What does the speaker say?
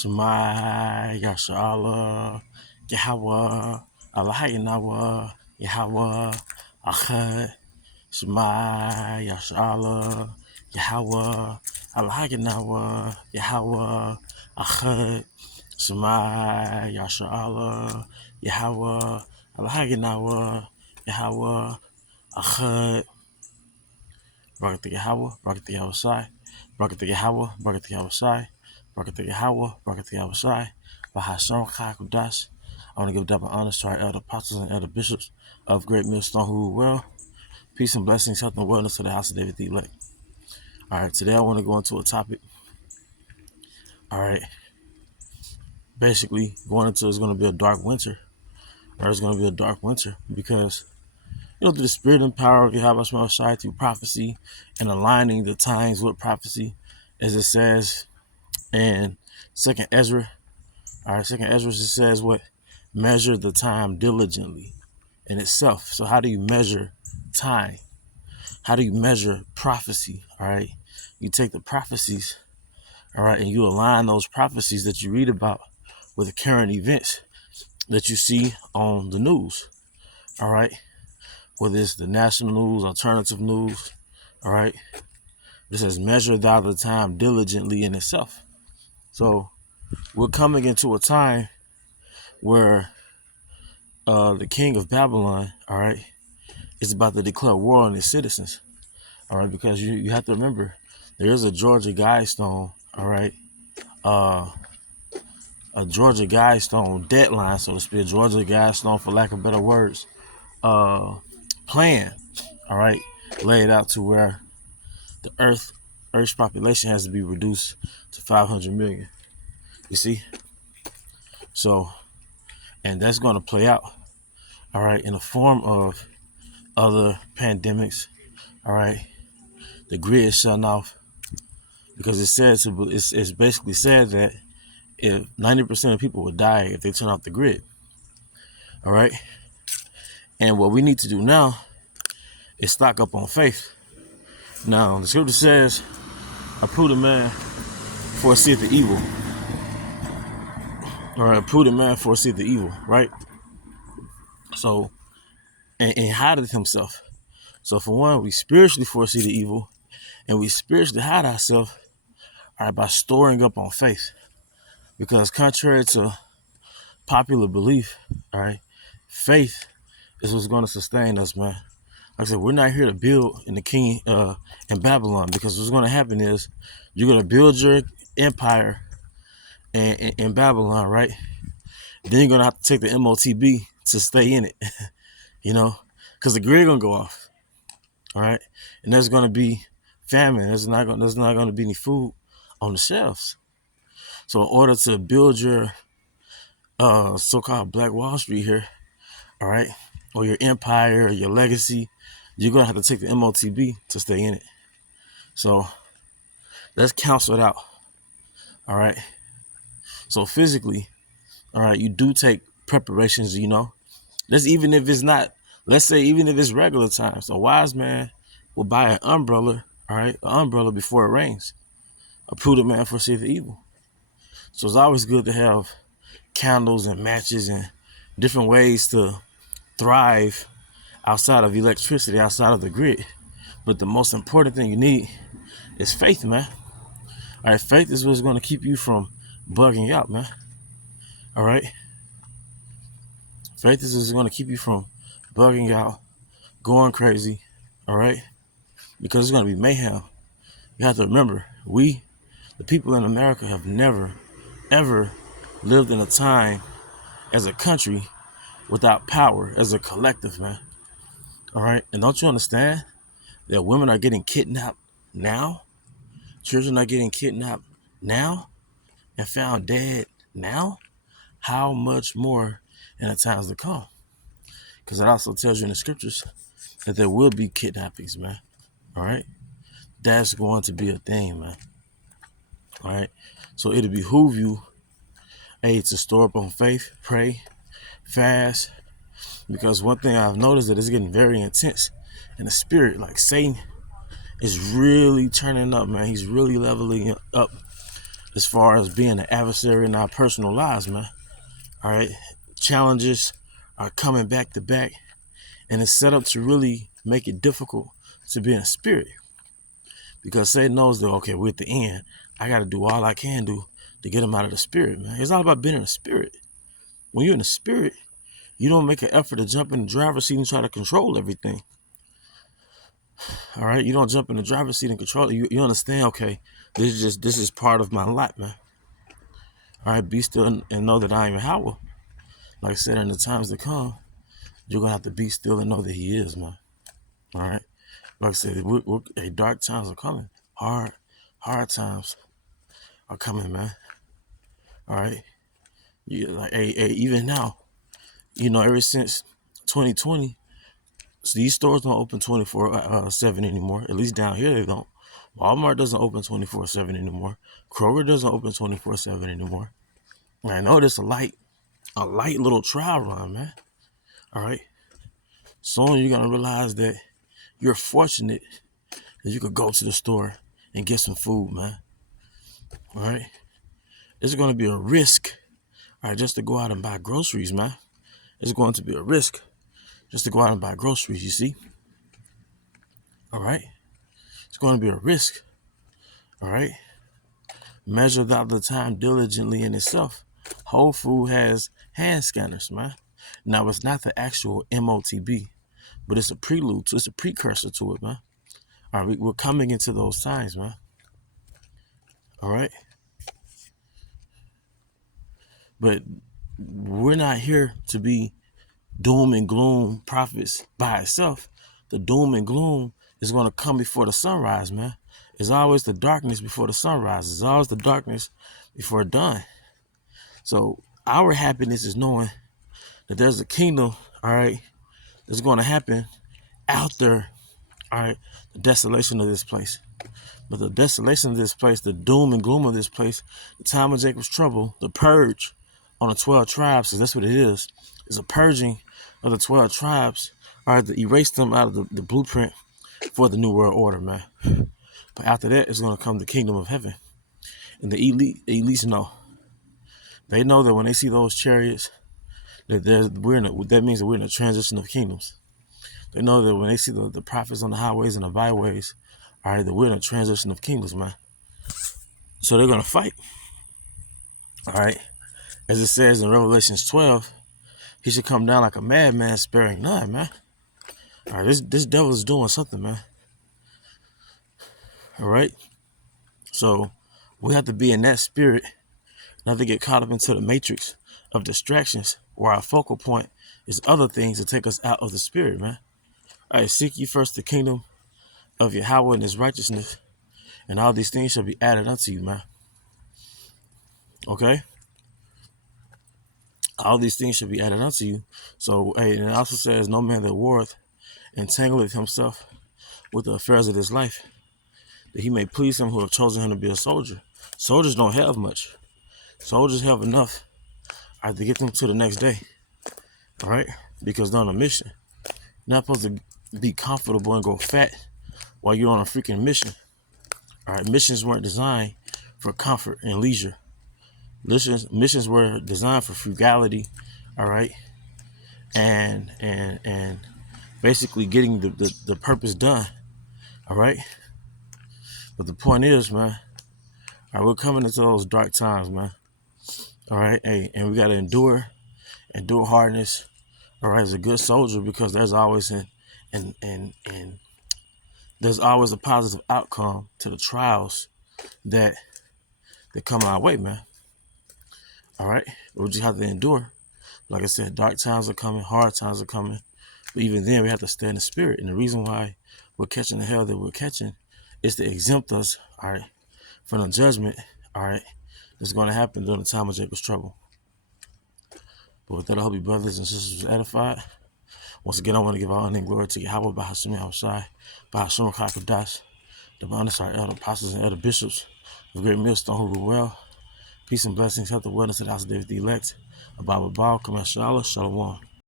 Shema Yashala Yahweh Allahayinawa Yahweh Achad Shema Yashala Yahweh Allahayinawa Yahweh Achad Shema Yashala Yahweh Allahayinawa Yahweh Achad Barak Yahweh, Barak Yahweh, Barak Yahweh, Barak Yahweh, Barak Yahweh, Barak Yahweh, Bahashon Chakudash. I want to give double honors to our elder apostles and elder bishops of Great Millstone who rule well. Peace and blessings, health and wellness to the house of David the elect. All right, today I want to go into a topic. All right, basically going into it's going to be a dark winter, or it's going to be a dark winter because through the spirit and power of Yahweh Shai through prophecy and aligning the times with prophecy, as it says in Second Ezra. All right, Second Ezra, it says what? Measure the time diligently in itself. So how do you measure time? How do you measure prophecy? All right, you take the prophecies, all right, and you align those prophecies that you read about with the current events that you see on the news. All right, whether it's the national news, alternative news. All right, this says measure thou the time diligently in itself. So we're coming into a time where the king of Babylon, all right, is about to declare war on his citizens, all right, because you have to remember there is a Georgia Guidestone, all right, a Georgia Guidestone deadline, so to speak, Georgia Guidestone, for lack of better words, plan, all right, laid out to where the Earth's population has to be reduced to 500 million. You see, so, and that's going to play out, all right, in the form of other pandemics, all right. The grid is shutting off because it's basically said that if 90% of people would die if they turn off the grid, all right. And what we need to do now is stock up on faith. Now the scripture says, "A prudent man foreseeth the evil," or "A prudent man foreseeth the evil," right? So, and hideth himself. So for one, we spiritually foresee the evil, and we spiritually hide ourselves, all right, by storing up on faith. Because contrary to popular belief, all right, faith is what's going to sustain us, man. Like I said, we're not here to build in the king in Babylon, because what's going to happen is you're going to build your empire in Babylon, right? Then you're going to have to take the MOTB to stay in it, you know, because the grid going to go off, all right? And there's going to be famine. There's not going to be any food on the shelves. So in order to build your so-called Black Wall Street here, all right, or your empire, or your legacy, you're going to have to take the MOTB to stay in it. So let's cancel it out, all right? So physically, all right, you do take preparations, you know. Let's even if it's not, let's say even if it's regular times, a wise man will buy an umbrella, all right, an umbrella before it rains. A prudent man foreseeth the evil. So it's always good to have candles and matches and different ways to thrive outside of electricity, outside of the grid. But the most important thing you need is faith, man. All right, faith is what's going to keep you from bugging out, man. All right, faith is what's going to keep you from bugging out, going crazy. All right, because it's going to be mayhem. You have to remember, we, the people in America, have never, ever lived in a time as a country without power, as a collective, man. All right, and don't you understand that women are getting kidnapped now? Children are getting kidnapped now and found dead now? How much more in the times to come? Because it also tells you in the scriptures that there will be kidnappings, man. All right? That's going to be a thing, man. All right? So it'll behoove you, to store up on faith, pray, fast. Because one thing I've noticed that it's getting very intense in the spirit. Like Satan is really turning up, man. He's really leveling up as far as being an adversary in our personal lives, man. All right. Challenges are coming back to back, and it's set up to really make it difficult to be in spirit. Because Satan knows that, okay, we're at the end. I got to do all I can do to get him out of the spirit, man. It's all about being in the spirit. When you're in the spirit, you don't make an effort to jump in the driver's seat and try to control everything. All right? You don't jump in the driver's seat and control it. You understand, okay, this is part of my life, man. All right, be still and know that I am Yahweh. Like I said, in the times to come, you're going to have to be still and know that he is, man. All right? Like I said, dark times are coming. Hard times are coming, man. All right? Even now, ever since 2020, so these stores don't open 24/7 anymore. At least down here, they don't. Walmart doesn't open 24/7 anymore. Kroger doesn't open 24/7 anymore. And I know there's a light little trial run, man. All right? Soon you're going to realize that you're fortunate that you could go to the store and get some food, man. All right? It's going to be a risk, all right, just to go out and buy groceries, man. It's going to be a risk just to go out and buy groceries, you see? All right? It's going to be a risk, all right? Measure out the time diligently in itself. Whole Food has hand scanners, man. Now, it's not the actual MOTB, but it's a prelude to, it's a precursor to it, man. All right, we're coming into those times, man. All right? But we're not here to be doom and gloom prophets by itself. The doom and gloom is going to come before the sunrise, man. It's always the darkness before the sunrise. It's always the darkness before dawn. So our happiness is knowing that there's a kingdom, all right, that's going to happen after, all right, the desolation of this place. But the desolation of this place, the doom and gloom of this place, the time of Jacob's trouble, the purge on the 12 tribes, because that's what it is. It's a purging of the 12 tribes, all right, to erase them out of the blueprint for the New World Order, man. But after that, it's going to come the kingdom of heaven. And the elites know. They know that when they see those chariots, that means that we're in a transition of kingdoms. They know that when they see the prophets on the highways and the byways, all right, that we're in a transition of kingdoms, man. So they're going to fight. All right. As it says in Revelations 12, he should come down like a madman, sparing none, man. All right, this devil is doing something, man. All right. So we have to be in that spirit, not to get caught up into the matrix of distractions where our focal point is other things to take us out of the spirit, man. All right, seek ye first the kingdom of Yahweh and his righteousness, and all these things shall be added unto you, man. Okay? All these things shall be added unto you. So, hey, and it also says, no man that warreth entangleth himself with the affairs of this life, that he may please him who have chosen him to be a soldier. Soldiers don't have much. Soldiers have enough, all right, to get them to the next day. All right? Because they're on a mission. You're not supposed to be comfortable and go fat while you're on a freaking mission. All right? Missions weren't designed for comfort and leisure. Missions were designed for frugality, all right? And basically getting the purpose done, all right? But the point is, man, all right, we're coming into those dark times, man. All right, hey, and we got to endure hardness, all right, as a good soldier, because there's always there's always a positive outcome to the trials that come our way, man. All right, we just have to endure. Like I said, dark times are coming, hard times are coming, but even then we have to stay in the spirit. And the reason why we're catching the hell that we're catching is to exempt us, all right, from the judgment, all right, that's going to happen during the time of Jacob's trouble. But with that, I hope you brothers and sisters are edified. Once again, I want to give all honor and glory to Yahweh, by Hashem Yahushai, by Hashem Kakadash, the honest our elder apostles and elder bishops of Great Millstone who rule well. Peace and blessings, health and wellness to the house of David the elect. Abba Baal, Kamasha'Allah, Shalom.